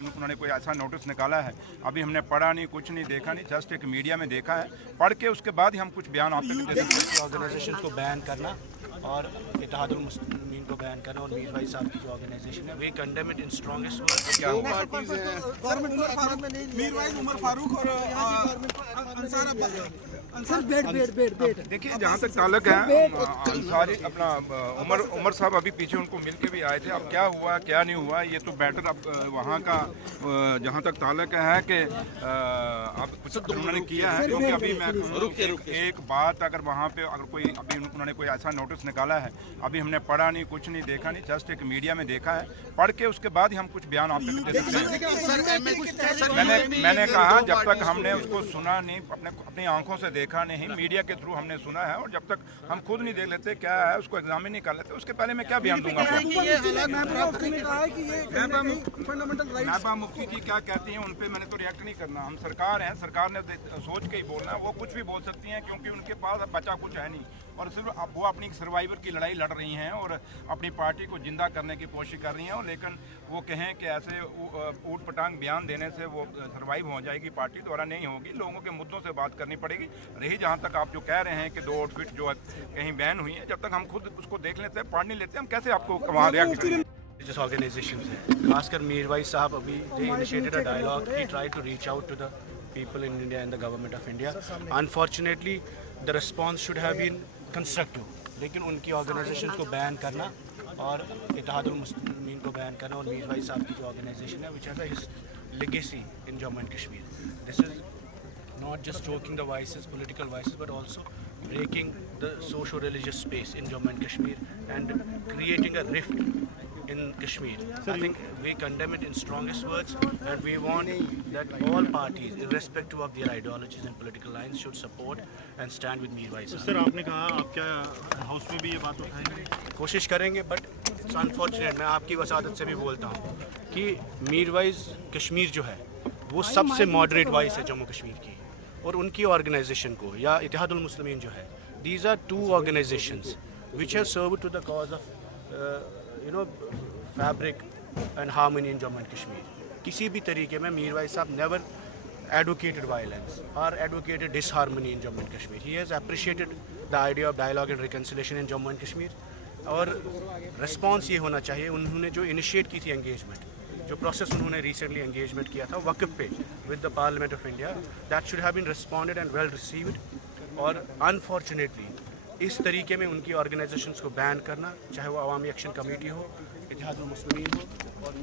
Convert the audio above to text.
उन्होंने कोई ऐसा नोटिस निकाला है, अभी हमने पढ़ा नहीं, कुछ नहीं देखा नहीं, जस्ट एक मीडिया में देखा है, पढ़ के उसके बाद ही हम कुछ बयान आप तक दे सकते हैं। ऑर्गेनाइजेशन को बैन करना और इत्तेहादुल मुस्लिमीन को बैन करना और मीर भाई साहब की जो ऑर्गेनाइजेशन है we condemn it in strongest words. क्या हुआ? उमर फारूक और अंसार अब्बास देखिए, जहाँ तक ताल्लुक है अंसारी अपना उमर साहब अभी पीछे उनको मिल के भी आए थे। अब क्या हुआ क्या नहीं हुआ ये तो बेटर अब वहाँ का जहाँ तक ताल्लुक है कि अब कुछ उन्होंने किया है, क्योंकि अभी मैं एक बात अगर वहाँ पे अगर कोई अभी उन्होंने कोई ऐसा नोटिस निकाला है, अभी हमने पढ़ा नहीं, कुछ नहीं देखा नहीं, जस्ट एक मीडिया में देखा है, पढ़ के उसके बाद ही हम कुछ बयान आप तक दे सकते हैं। मैंने कहा जब तक हमने उसको सुना नहीं, अपनी आंखों से देखा नहीं, मीडिया के थ्रू हमने सुना है, और जब तक हम खुद नहीं देख लेते क्या है, उसको एग्जामिन नहीं कर लेते, उसके पहले मैं क्या बयान दूंगा? नायबा मुफ्ती जी क्या कहती हैं उन पे मैंने तो रिएक्ट नहीं करना। हम सरकार हैं, सरकार ने सोच के ही बोलना, वो कुछ भी बोल सकती हैं क्योंकि उनके पास अब बचा कुछ है नहीं, और सिर्फ अब वो अपनी सर्वाइवर की लड़ाई लड़ रही हैं और अपनी पार्टी को जिंदा करने की कोशिश कर रही हैं। और लेकिन वो कहें कि ऐसे ऊट पटांग बयान देने से वो सर्वाइव हो जाएगी पार्टी, द्वारा नहीं होगी। लोगों के मुद्दों से बात करनी पड़ेगी। रही जहाँ तक आप जो कह रहे हैं कि 2 आउटफिट जो कहीं बैन हुई है, जब तक हम खुद उसको देख लेते हैं, पढ़ नहीं लेते, हम कैसे आपको वहाँ रिएक्ट करेंगे? Religious organizations है, खासकर मीर भाई साहब अभी they initiated a dialogue. He tried to reach out to the people in India and the government of India. Unfortunately, the response should have been constructive. लेकिन उनकी ऑर्गेनाइजेशन को बैन करना और इत्तेहादुल मुस्लिमीन को बैन करना और मीर भाई साहब की जो ऑर्गेनाइजेशन है, which has a legacy in Jammu and Kashmir. This is not just choking the voices, political voices, but also breaking the socio-religious space in Jammu and Kashmir and creating a rift in Kashmir. I think we condemn it in strongest words, and we want that all parties, irrespective of their ideologies and political lines, should support and stand with Mir Bhai Sahab. Sir आपने कहा आप क्या house में भी ये बात उठाएंगे? कोशिश करेंगे, बट इट्स अनफॉर्चुनेट, मैं आपकी वसादत से भी बोलता हूँ कि मीर वाइज कश्मीर जो है वो सबसे मॉडरेट वाइज है जम्मू कश्मीर की, और उनकी ऑर्गेनाइजेशन को या इत्तेहादुल मुस्लिमीन जो है, these are 2 organisations which have served to the cause of fabric and harmony in Jammu and Kashmir. किसी भी तरीके में मीर भाई साहब never advocated violence or advocated disharmony in Jammu and Kashmir. He has appreciated the idea of dialogue and reconciliation in Jammu and Kashmir. और response ये होना चाहिए, उन्होंने जो initiate की थी engagement, जो process उन्होंने recently engagement किया था वक्फ पे with the Parliament of India, that should have been responded and well received. और unfortunately इस तरीके में उनकी ऑर्गेनाइजेशंस को बैन करना, चाहे वो अवामी एक्शन कमेटी हो, इत्तेहादुल मुस्लिमीन हो और